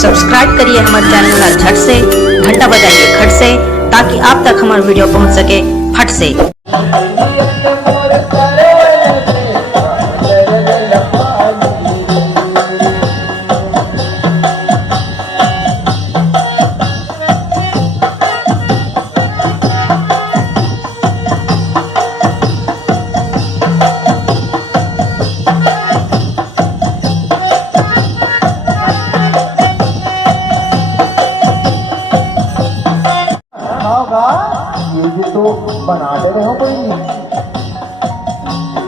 Subscribe करिए हमारे channel ला झट से, घंटा बजाइए खट से, ताकि आप तक हमारा वीडियो पहुंच सके फट से। ये भी तो बना दे रहे हो कोई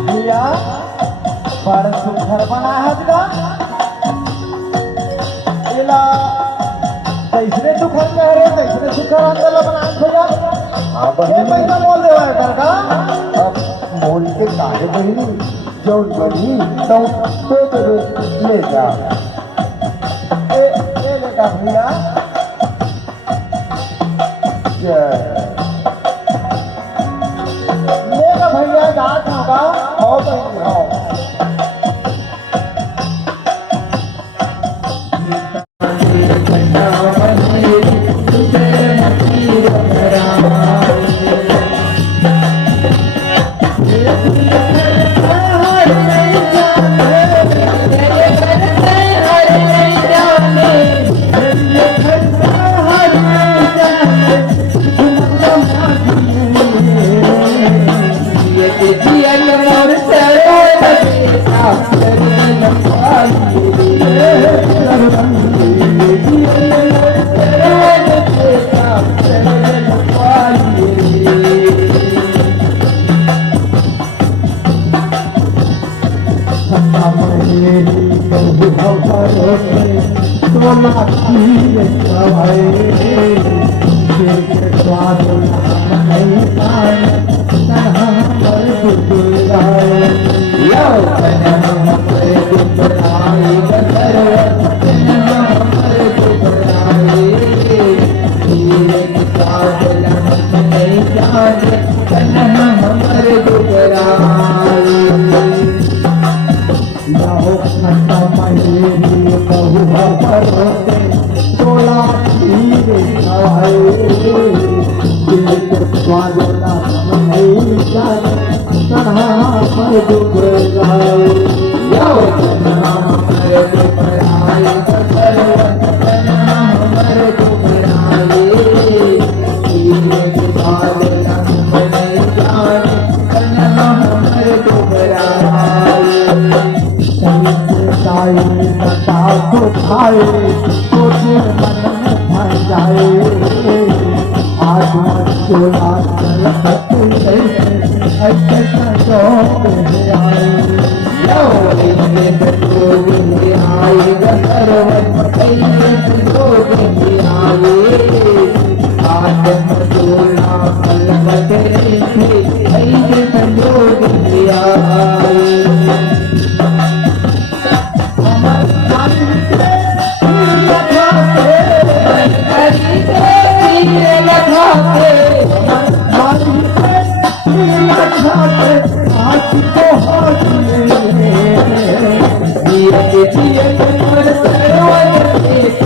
भैया, बड़ा सुंदर बना है का इला कैसे सुखर कह रहे, कैसे सुखर अंदर बना भैया। हां बहन पैसा बोल दे है कर का, अब मोल के काहे बनी जो बनी तो ले जा ए ले का भैया। भैया जात होगा हो बहनी हो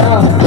Yeah.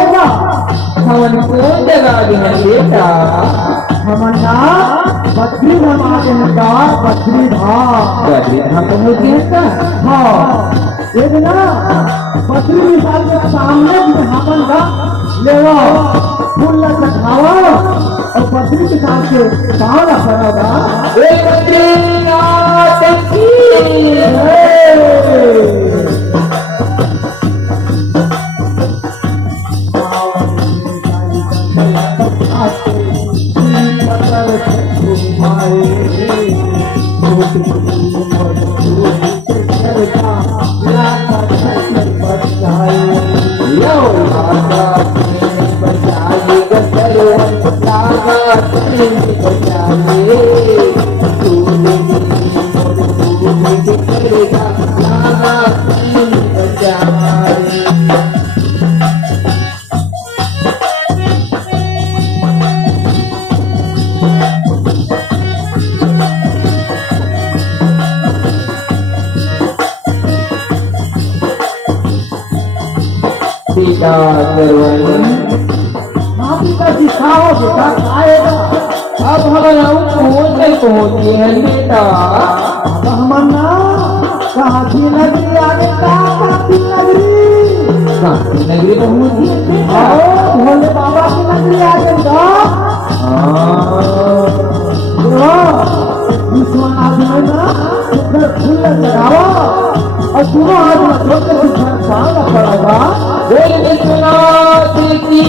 हमन कौन जगह है बेटा? हमन्ना बद्री धाम आगे का बद्री धाम। बद्री धाम तो होती है हाँ एक ना बद्री मिसाल के सामने हमन का लेवा फूल चढ़ावा और बद्री के साथ के पाँव रखा बद्रीनाथ की दिखाओ बेटा खाएगा। अब हमारा पहुंचे हैं बेटा। अब हमन्ना काशी नगरी आगे का काशी नगरी नगरी पहुंची है आओ भोले बाबा की नगरी आगे का विश्वनाथ में ना फूल लगाओ और दोनों हाथ में छोटे से पड़ेगा। बोल विश्वनाथ की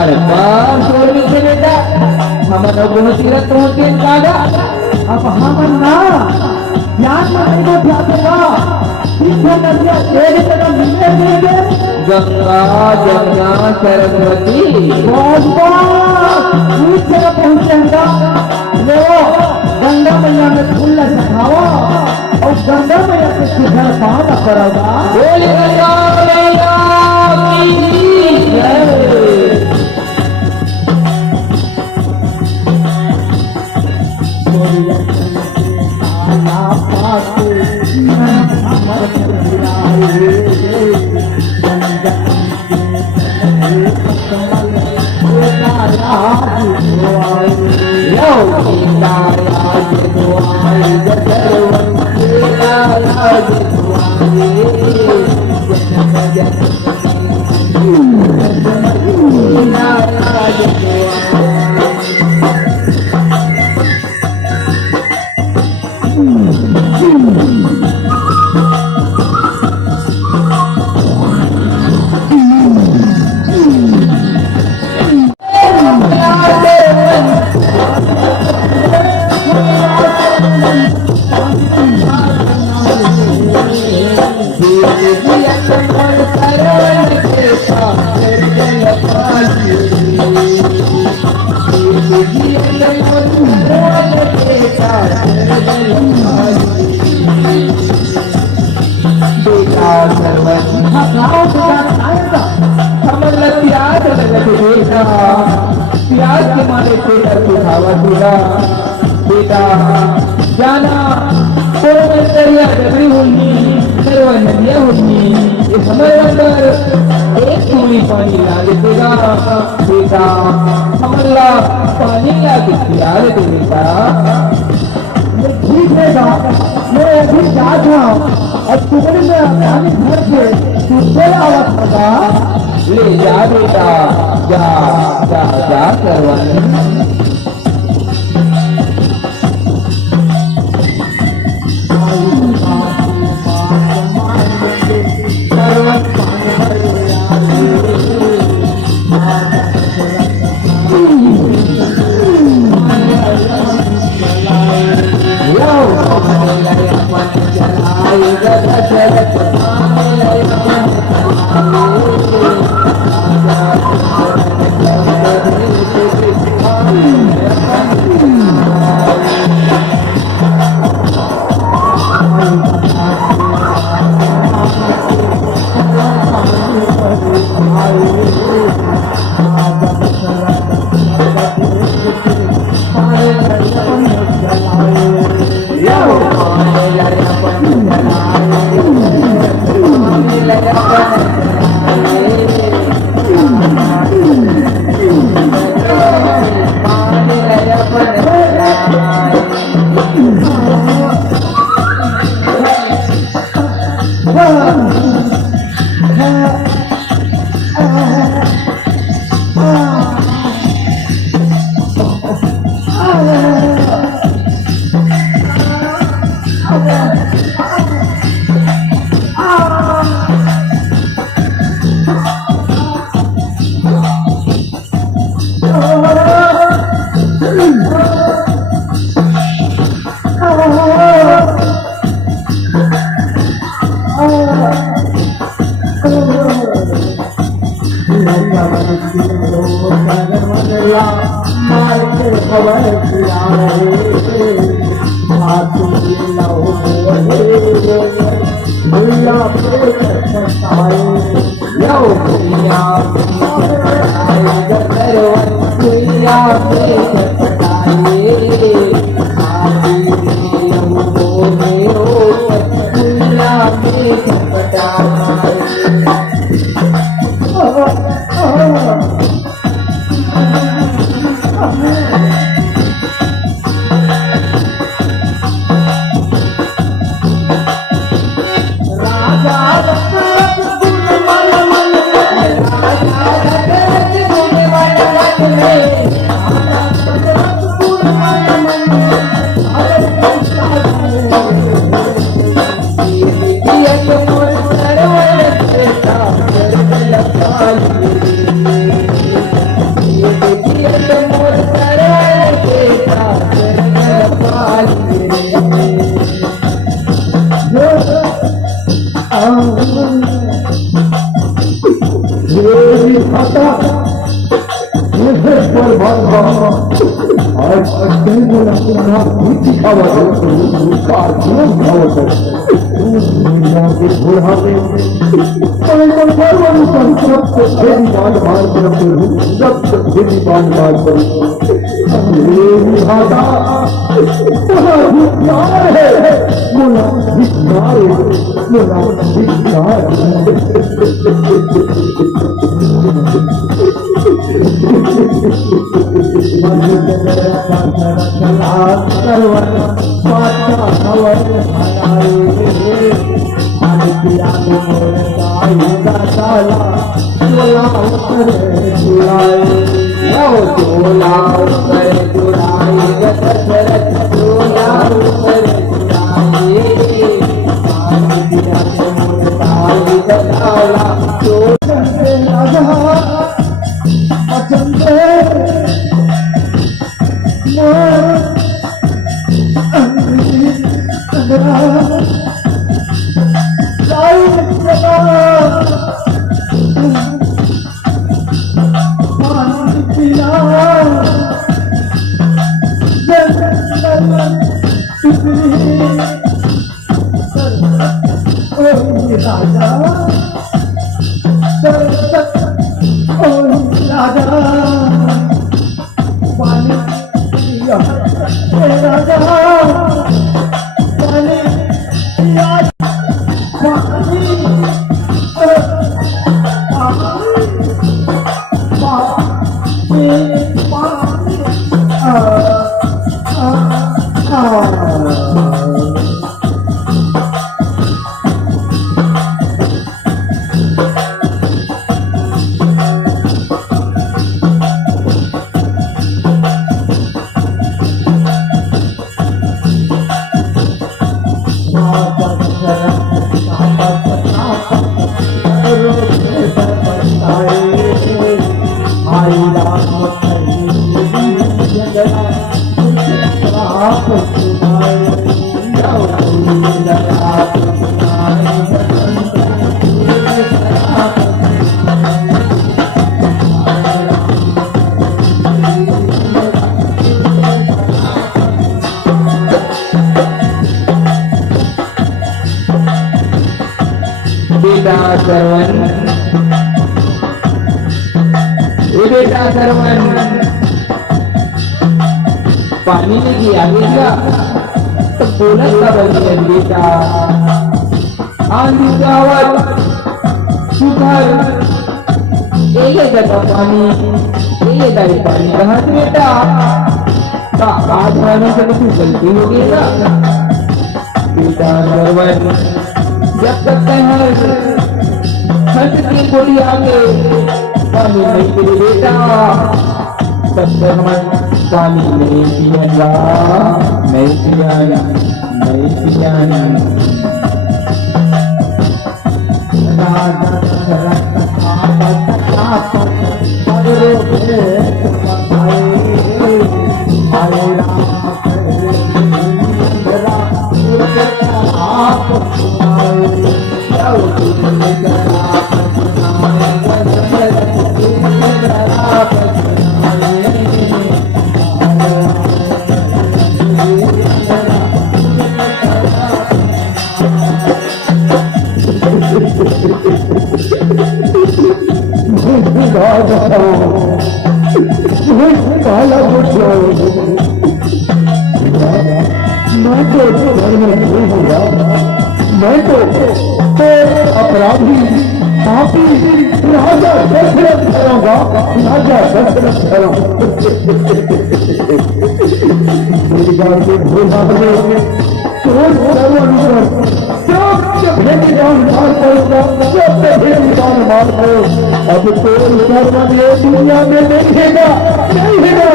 अरे बाप छोड़ के बेटा हमारा गुण तीरथ होते दादा अब हम ना ज्ञान में को ध्यान पीछे नदिया एक जगह मिलने देंगे गंगा जमुना सरस्वती बहुत इस जगह पहुंचेगा वो गंगा मैया में फूल चढ़ावा और गंगा मैया के शिखर पान करोगा बोल गंगा मैया की जय। प्याज के मारे पेटा सुखावा दूंगा बेटा जाना कोई दरिया डबरी होगी सरवा नदिया होगी ये हमारे अंदर एक पूरी पानी ला देगा बेटा हमारा पानी ला के पिला दे बेटा ठीक है मैं अभी जा रहा और टुकड़ी में पानी भर के दूसरे आवाज होगा ले जा बेटा जा जा जा करवाने खाता पर बाबा आज कहीं बोला अपना भी दिखावा दो कार क्यों खावत है के बुढ़ा में पर परवानु पर सबसे बड़ी बात मार कर हूँ सबसे बड़ी बात मार कर मेरी हाथा भिकार है मुला भिकार बेटा सरवन, बेटा सरवन, पानी लेके आगे क्या तो बोला था बल्कि बेटा आंधी का आवाज सुधार ये जगह पानी ये दाई पानी कहाँ से बेटा का आज आने से कुछ गलती हो गई ना बेटा सरवन जब तक खर्च की गोली आगे पानी नहीं पी बेटा तब तक हम पानी नहीं पिएगा नहीं पियाना नहीं पियाना मैं तो अपराधी पापी राजा दशरथ ठहराऊंगा राजा दशरथ ठहराऊंगा मेरी बात को भूला अब तो सर्वन ये दुनिया में देखेगा नहीं है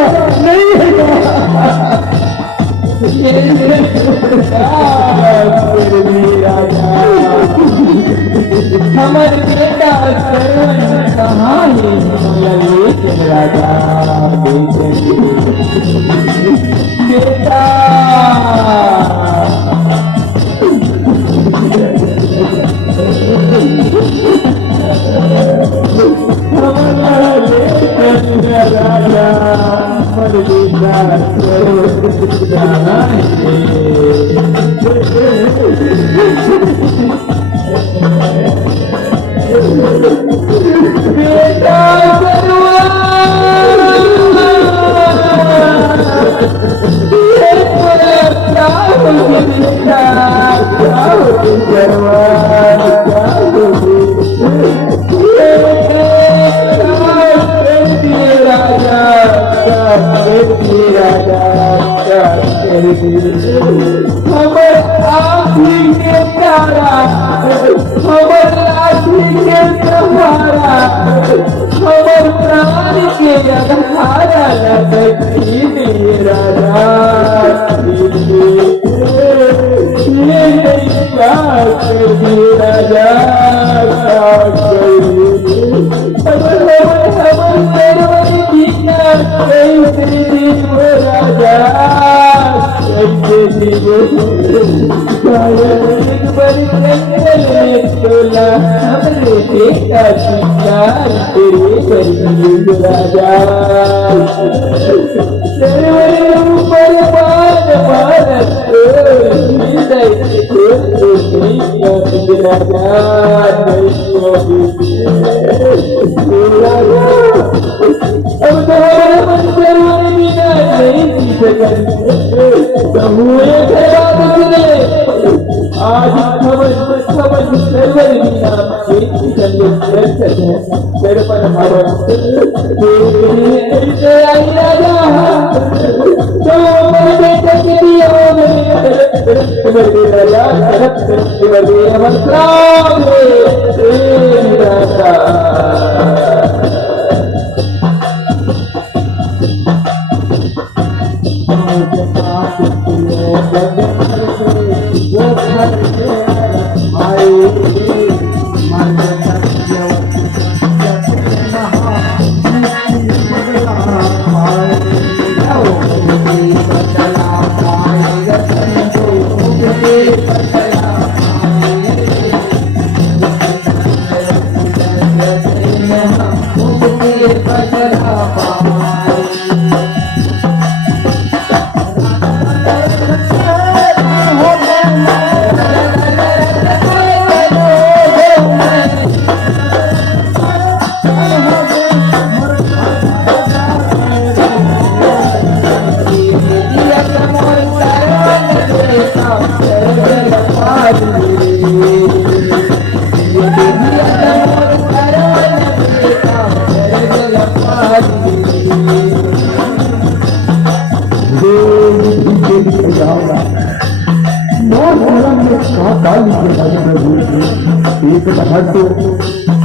नहीं है हमारे बेटा सरवन कहाँ है राजा बेटा हमारा एक बात तो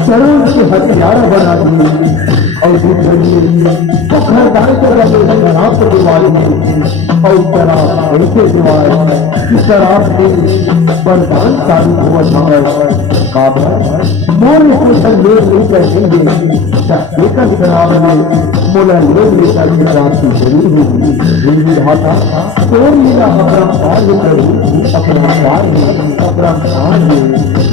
चरण के हथियार बना दिए और वो घरदार को शराब को दीवार और शराब ऐसे दीवार की शराब से बरदान साबित हुआ था मोर को संदेश लेकर देंगे लेकर शराब में मोला लोग लेकर प्राप्ति जरूर होगी भाषा तो मेरा अपना कार्य करूँ अपना कार्य अपना कार्य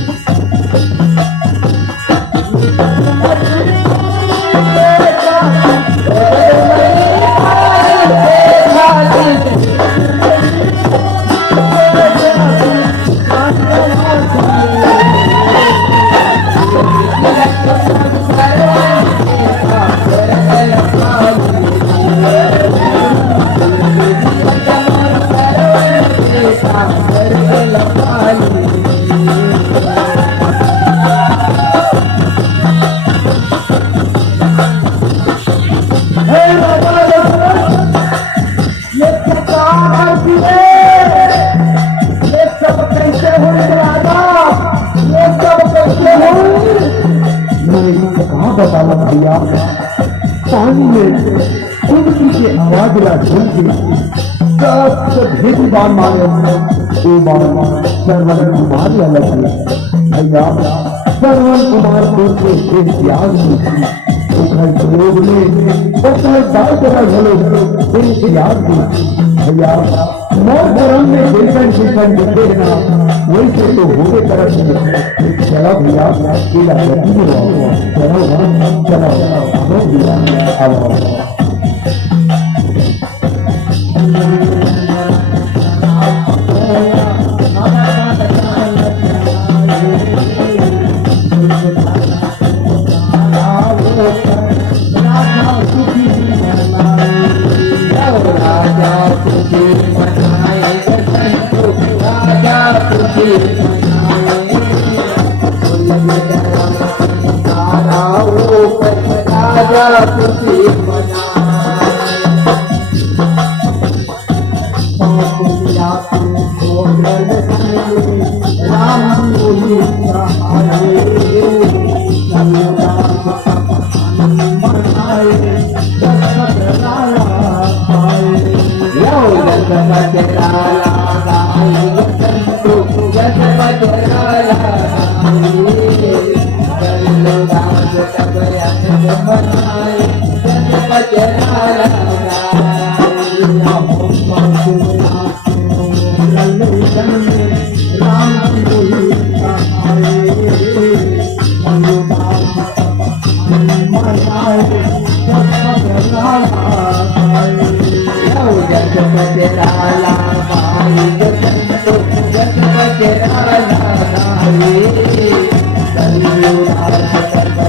भैया पानी में चुटकी की आवाज ला झुमकी सब भेदी बार मारे सरवन कुमार अलग भैया सरवन कुमार को त्याग प्रयोग में दाल जगह झलो याद भैया मोरम में बेसन देखना वैसे तो होगे तरफ चलो भैया चलो चलो राजा तुझे मनाए संतो राजा तुझे राजा तुझे राम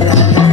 Thank you.